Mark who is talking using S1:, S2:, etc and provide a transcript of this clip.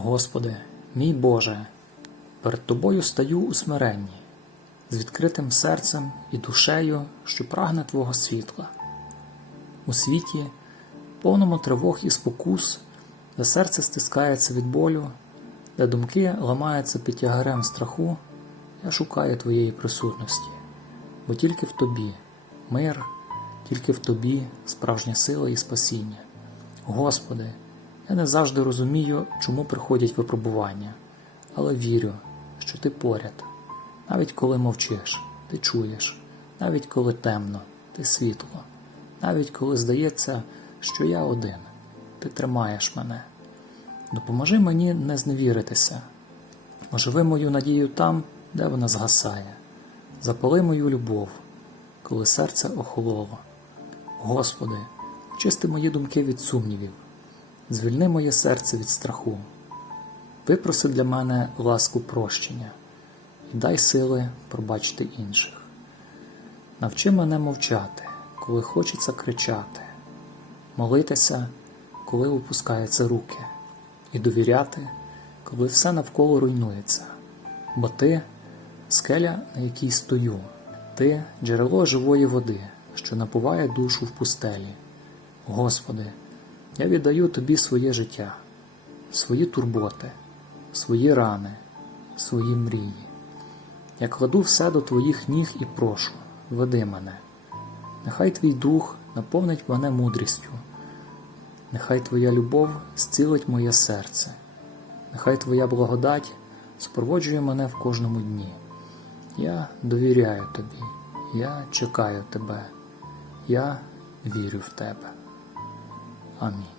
S1: Господи, мій Боже, перед Тобою стаю у смиренні, з відкритим серцем і душею, що прагне Твого світла. У світі, повному тривог і спокус, де серце стискається від болю, де думки ламаються під тягарем страху, я шукаю Твоєї присутності, бо тільки в Тобі мир, тільки в Тобі справжня сила і спасіння. Господи, я не завжди розумію, чому приходять випробування, але вірю, що ти поряд. Навіть коли мовчиш, ти чуєш, навіть коли темно, ти світло, навіть коли здається, що я один, ти тримаєш мене. Допоможи мені не зневіритися. Оживи мою надію там, де вона згасає. Запали мою любов, коли серце охололо. Господи, очисти мої думки від сумнівів, звільни моє серце від страху, випроси для мене ласку прощення і дай сили пробачити інших. Навчи мене мовчати, коли хочеться кричати, молитися, коли опускаються руки, і довіряти, коли все навколо руйнується, бо ти скеля, на якій стою, ти джерело живої води, що напуває душу в пустелі. Господи, я віддаю Тобі своє життя, свої турботи, свої рани, свої мрії. Я кладу все до Твоїх ніг і прошу, веди мене. Нехай Твій дух наповнить мене мудрістю, нехай Твоя любов зцілить моє серце, нехай Твоя благодать супроводжує мене в кожному дні. Я довіряю Тобі, я чекаю Тебе, я вірю в Тебе. 아멘.